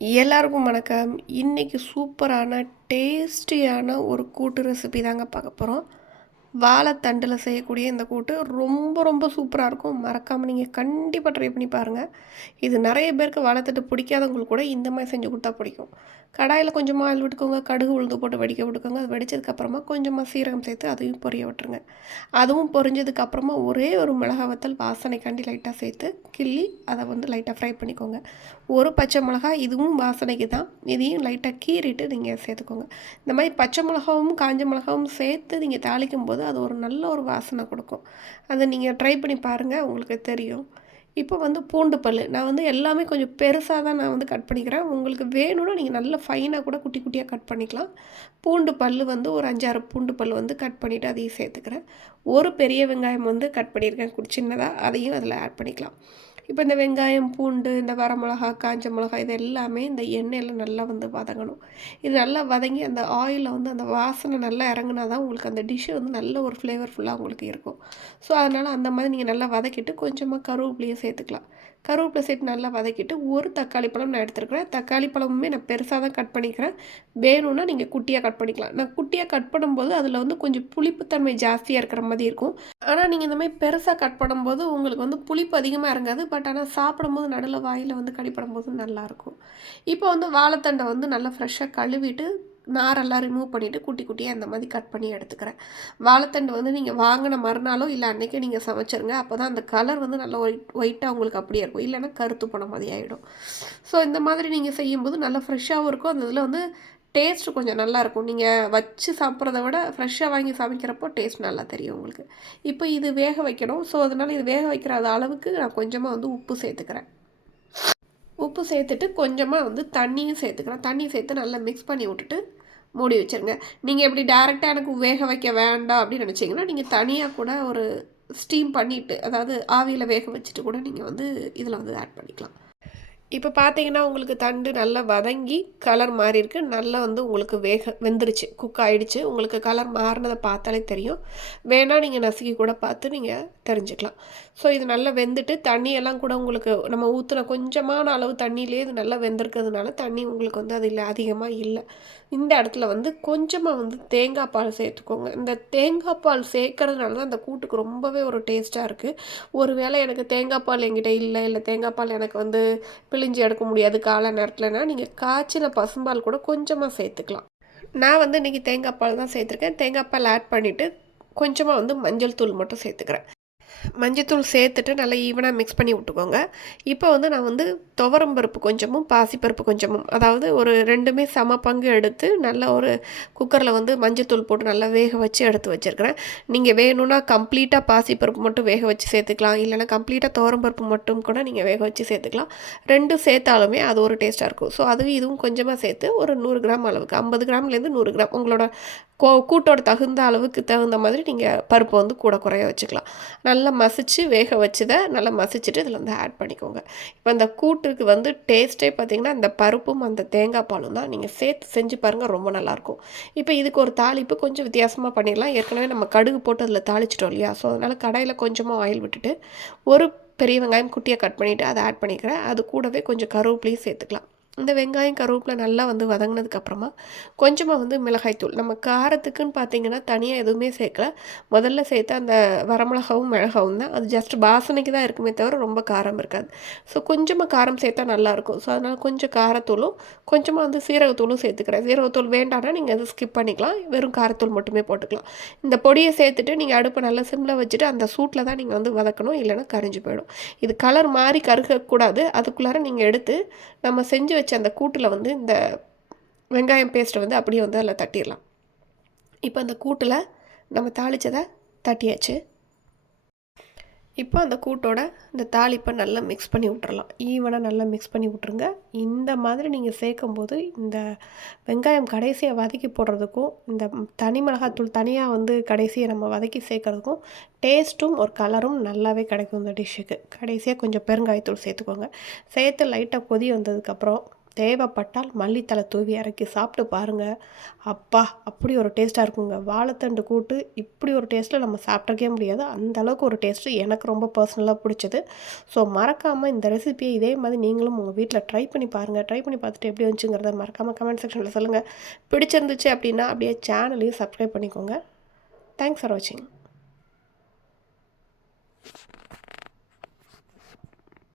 எல்லாருக்கும் வணக்கம். இன்றைக்கி சூப்பரான டேஸ்டியான ஒரு கூட்டு ரெசிபி தாங்க பார்க்க போகிறோம் வாழைத்தண்டில் செய்யக்கூடிய இந்த கூட்டு ரொம்ப ரொம்ப சூப்பராக இருக்கும். மறக்காமல் நீங்கள் கண்டிப்பாக ட்ரை பண்ணி பாருங்கள் இது நிறைய பேருக்கு வாழைத்தட்டு பிடிக்காதவங்களுக்கு கூட இந்த மாதிரி செஞ்சு கொடுத்தா பிடிக்கும். கடாயில் கொஞ்சமாக ஆயில் விட்டுக்கோங்க. கடுகு உளுந்து போட்டு வெடிக்க விட்டுக்கோங்க. அது வெடிச்சதுக்கப்புறமா கொஞ்சமாக சீரகம் சேர்த்து அதையும் பொரிய விட்டுருங்க. அதுவும் பொரிஞ்சதுக்கப்புறமா ஒரே ஒரு மிளகா வத்தல் வாசனைக்காண்டி லைட்டாக சேர்த்து கிள்ளி அதை வந்து லைட்டாக ஃப்ரை பண்ணிக்கோங்க. ஒரு பச்சை மிளகா இதுவும் வாசனைக்கு தான். இதையும் லைட்டாக கீறிட்டு நீங்கள் சேர்த்துக்கோங்க. இந்த மாதிரி பச்சை மிளகாவும் காஞ்ச மிளகாவும் சேர்த்து நீங்கள் தாளிக்கும் போது அது ஒரு நல்ல ஒரு வாசனை கொடுக்கும். அதை நீங்கள் ட்ரை பண்ணி பாருங்கள் உங்களுக்கு தெரியும். இப்போ வந்து பூண்டு பல் நான் வந்து எல்லாமே கொஞ்சம் பெருசாக தான் நான் வந்து கட் பண்ணிக்கிறேன். உங்களுக்கு வேணும்னா நீங்கள் நல்ல ஃபைனாக கூட குட்டி குட்டியாக கட் பண்ணிக்கலாம். பூண்டு பல் வந்து ஒரு அஞ்சாறு பூண்டு பல் வந்து கட் பண்ணிவிட்டு அதையும் சேர்த்துக்கிறேன். ஒரு பெரிய வெங்காயம் வந்து கட் பண்ணியிருக்கேன். சின்னதாக அதையும் அதில் ஆட் பண்ணிக்கலாம். இப்போ இந்த வெங்காயம் பூண்டு இந்த வரமிளகா காஞ்ச மிளகா இது எல்லாமே இந்த எண்ணெயில் நல்லா வந்து வதங்கணும். இது நல்லா வதங்கி அந்த ஆயிலில் வந்து அந்த வாசனை நல்லா இறங்கினா தான் உங்களுக்கு அந்த டிஷ்ஷு வந்து நல்ல ஒரு ஃப்ளேவர்ஃபுல்லாக உங்களுக்கு இருக்கும். ஸோ அதனால் அந்த மாதிரி நீங்கள் நல்லா வதக்கிட்டு கொஞ்சமாக கருவேப்பிலையை சேர்த்துக்கலாம். கருவேப்பிலை சேர்த்து நல்லா வதக்கிட்டு ஒரு தக்காளி பழம் நான் எடுத்துருக்கிறேன். தக்காளி பழமுமே நான் பெருசாக தான் கட் பண்ணிக்கிறேன். வேணும்னா நீங்கள் குட்டியாக கட் பண்ணிக்கலாம். நான் குட்டியாக கட் பண்ணும்போது அதில் வந்து கொஞ்சம் புளிப்புத்தன்மை ஜாஸ்தியாக இருக்கிற மாதிரி இருக்கும். ஆனால் நீங்கள் இந்த மாதிரி பெருசாக கட் பண்ணும்போது உங்களுக்கு வந்து புளிப்பு அதிகமாக இறங்காது பட் பட் ஆனால் சாப்பிடும்போது நடுவில் வாயில் வந்து கடிப்படும் போது நல்லாயிருக்கும் இப்போ வந்து வாழைத்தண்டை வந்து நல்லா ஃப்ரெஷ்ஷாக கழுவிட்டு நாரெல்லாம் ரிமூவ் பண்ணிவிட்டு குட்டி குட்டியாக இந்த மாதிரி கட் பண்ணி எடுத்துக்கிறேன். வாழைத்தண்டு வந்து நீங்கள் வாங்கின மறுநாளோ இல்லை அன்றைக்கே நீங்கள் சமைச்சிருங்க. அப்போ தான் அந்த கலர் வந்து நல்லா ஒயிட் ஒயிட்டாக உங்களுக்கு அப்படியே இருக்கும். இல்லைன்னா கருத்து போன மாதிரி ஆகிடும் ஸோ இந்த மாதிரி நீங்கள் செய்யும்போது நல்லா ஃப்ரெஷ்ஷாகவும் இருக்கும். அந்த இதில் வந்து டேஸ்ட்டு கொஞ்சம் நல்லாயிருக்கும் நீங்கள் வச்சு சாப்பிட்றத விட ஃப்ரெஷ்ஷாக வாங்கி சமைக்கிறப்போ டேஸ்ட் நல்லா தெரியும் உங்களுக்கு. இப்போ இது வேக வைக்கணும். ஸோ அதனால் இது வேக வைக்கிற அளவுக்கு நான் கொஞ்சமாக வந்து உப்பு சேர்த்துக்கிறேன். உப்பு சேர்த்துட்டு கொஞ்சமாக வந்து தண்ணியும் சேர்த்துக்கிறேன். தண்ணி சேர்த்து நல்லா மிக்ஸ் பண்ணி விட்டுட்டு மூடி வச்சுருங்க. நீங்கள் எப்படி டேரெக்டாக எனக்கு வேக வைக்க வேண்டாம் அப்படின்னு நினச்சிங்கன்னா நீங்கள் தனியாக கூட ஒரு ஸ்டீம் பண்ணிவிட்டு அதாவது ஆவியில் வேக வச்சுட்டு கூட நீங்கள் வந்து இதில் வந்து ஆட் பண்ணிக்கலாம். இப்போ பார்த்தீங்கன்னா உங்களுக்கு தண்டு நல்லா வதங்கி கலர் மாறி இருக்கு. நல்லா வந்து உங்களுக்கு வேக வெந்துருச்சு. குக் ஆகிடுச்சு உங்களுக்கு கலர் மாறினதை பார்த்தாலே தெரியும். வேணால் நீங்கள் நசுக்கி கூட பார்த்து நீங்கள் தெரிஞ்சுக்கலாம். ஸோ இது நல்லா வெந்துட்டு தண்ணியெல்லாம் கூட உங்களுக்கு நம்ம ஊற்றுன கொஞ்சமான அளவு தண்ணியிலே இது நல்லா வெந்திருக்கிறதுனால தண்ணி உங்களுக்கு வந்து அதில் அதிகமாக இல்லை. இந்த இடத்துல வந்து கொஞ்சமாக வந்து தேங்காய் பால் சேர்த்துக்கோங்க. இந்த தேங்காய் பால் சேர்க்கறதுனால தான் அந்த கூட்டுக்கு ரொம்பவே ஒரு டேஸ்ட்டாக இருக்குது ஒரு வேளை எனக்கு தேங்காய் பால் என்கிட்ட இல்லை. இல்லை தேங்காய் பால் எனக்கு வந்து பிழிஞ்சு எடுக்க முடியாது காலை நேரத்தில்னா நீங்கள் காய்ச்சின பசும்பால் கூட கொஞ்சமாக சேர்த்துக்கலாம். நான் வந்து இன்றைக்கி தேங்காய் பால் தான் சேர்த்துருக்கேன். தேங்காய் பால் ஆட் பண்ணிவிட்டு கொஞ்சமாக வந்து மஞ்சள் தூள் மட்டும் சேர்த்துக்கிறேன். மஞ்சத்தூள் சேர்த்துட்டு நல்லா ஈவனாக மிக்ஸ் பண்ணி விட்டுக்கோங்க. இப்போ வந்து நான் வந்து துவரம் பருப்பு கொஞ்சமும் பாசிப்பருப்பு கொஞ்சமும் அதாவது ஒரு ரெண்டுமே சம பங்கு எடுத்து நல்ல ஒரு குக்கரில் வந்து மஞ்சத்தூள் போட்டு நல்லா வேக வச்சு எடுத்து வச்சுருக்கிறேன். நீங்கள் வேணும்னா கம்ப்ளீட்டாக பாசிப்பருப்பு மட்டும் வேக வச்சு சேர்த்துக்கலாம். இல்லைனா கம்ப்ளீட்டாக துவரம் பருப்பு மட்டும் கூட நீங்கள் வேக வச்சு சேர்த்துக்கலாம். ரெண்டு சேர்த்தாலுமே அது ஒரு டேஸ்ட்டாக இருக்கும். ஸோ அதுவும் இதுவும் கொஞ்சமாக சேர்த்து ஒரு நூறு கிராம் அளவுக்கு ஐம்பது கிராம்லேருந்து நூறு கிராம் உங்களோட கோ கூட்டோட தகுந்த அளவுக்கு தகுந்த மாதிரி நீங்கள் பருப்பை வந்து கூட குறைய வச்சுக்கலாம். நல்லா நல்லா மசிச்சு வேக வச்சதை நல்லா மசிச்சுட்டு இதில் வந்து ஆட் பண்ணிக்கோங்க. இப்போ அந்த கூட்டுக்கு வந்து டேஸ்ட்டே பார்த்திங்கன்னா அந்த பருப்பும் அந்த தேங்காய் பாலும் தான். நீங்கள் சேர்த்து செஞ்சு பாருங்கள் ரொம்ப நல்லாயிருக்கும். இப்போ இதுக்கு ஒரு தாளிப்பு கொஞ்சம் வித்தியாசமாக பண்ணிடலாம். ஏற்கனவே நம்ம கடுகு போட்டு அதில் தாளிச்சிட்டோம் இல்லையா? ஸோ அதனால் கடையில் கொஞ்சமாக ஆயில் விட்டுட்டு ஒரு பெரிய வெங்காயம் குட்டியாக கட் பண்ணிவிட்டு அதை ஆட் பண்ணிக்கிறேன். அது கூடவே கொஞ்சம் கருவேப்பிலையும் சேர்த்துக்கலாம். இந்த வெங்காயம் கருவேப்பிலை நல்லா வந்து வதங்கினதுக்கப்புறமா கொஞ்சமாக வந்து மிளகாய்த்தூள். நம்ம காரத்துக்குன்னு பார்த்தீங்கன்னா தனியாக எதுவுமே சேர்க்கல. முதல்ல சேர்த்து அந்த வரமிளகாவும் மிளகாவும் தான். அது ஜஸ்ட் வாசனைக்கு தான் இருக்குமே தவிர ரொம்ப காரம் இருக்காது. ஸோ கொஞ்சமாக காரம் சேர்த்தா நல்லாயிருக்கும் ஸோ அதனால் கொஞ்சம் காரத்தூளும் கொஞ்சமாக வந்து சீரகத்தூளும் சேர்த்துக்கிறேன். சீரகத்தூள் வேண்டாம்னா நீங்கள் அதை ஸ்கிப் பண்ணிக்கலாம். வெறும் காரத்தூள் மட்டுமே போட்டுக்கலாம். இந்த பொடியை சேர்த்துட்டு நீங்கள் அடுப்பை நல்லா சிம்மில் வச்சுட்டு அந்த சூட்டில் தான் நீங்கள் வந்து வதக்கணும். இல்லைன்னா கரைஞ்சி போயிடும். இது கலர் மாறி கருகக்கூடாது. அதுக்குள்ளார நீங்கள் எடுத்து நம்ம செஞ்சு வச்சு அந்த கூட்டில் வந்து இந்த வெங்காயம் பேஸ்ட்டை வந்து அப்படியே வந்து அதில் தட்டிடலாம். இப்போ அந்த கூட்டில் நம்ம தாளித்ததை தட்டியாச்சு. இப்போ அந்த கூட்டோட இந்த தாளிப்பை நல்லா மிக்ஸ் பண்ணி விட்டுறலாம். ஈவனாக நல்லா மிக்ஸ் பண்ணி விட்ருங்க இந்த மாதிரி நீங்கள் சேர்க்கும்போது இந்த வெங்காயம் கடைசியாக வதக்கி போடுறதுக்கும் இந்த தனி மிளகாத்தூள் தனியாக வந்து கடைசியை நம்ம வதக்கி சேர்க்குறதுக்கும் டேஸ்ட்டும் ஒரு கலரும் நல்லாவே கிடைக்கும் இந்த டிஷ்ஷுக்கு கடைசியாக கொஞ்சம் பெருங்காயத்தூள் சேர்த்துக்கோங்க. சேர்த்து லைட்டாக கொதி வந்ததுக்கப்புறம் தேவைப்பட்டால் மல்லித்தலை தூவி இறக்கி சாப்பிட்டு பாருங்கள் அப்பா அப்படி ஒரு டேஸ்ட்டாக இருக்குங்க. வாழைத்தண்டு கூட்டு இப்படி ஒரு டேஸ்ட்டில் நம்ம சாப்பிட்றக்கே முடியாது. அந்த அளவுக்கு ஒரு டேஸ்ட்டு எனக்கு ரொம்ப பர்சனலாக பிடிச்சது. ஸோ மறக்காமல் இந்த ரெசிபியை இதே மாதிரி நீங்களும் உங்கள் வீட்டில் ட்ரை பண்ணி பாருங்கள் ட்ரை பண்ணி பார்த்துட்டு எப்படி வந்துச்சுங்கிறத மறக்காமல் கமெண்ட் செக்ஷனில் சொல்லுங்கள் பிடிச்சிருந்துச்சு அப்படின்னா அப்படியே சேனலையும் சப்ஸ்கிரைப் பண்ணிக்கோங்க. தேங்க்ஸ் ஃபார் வாட்சிங்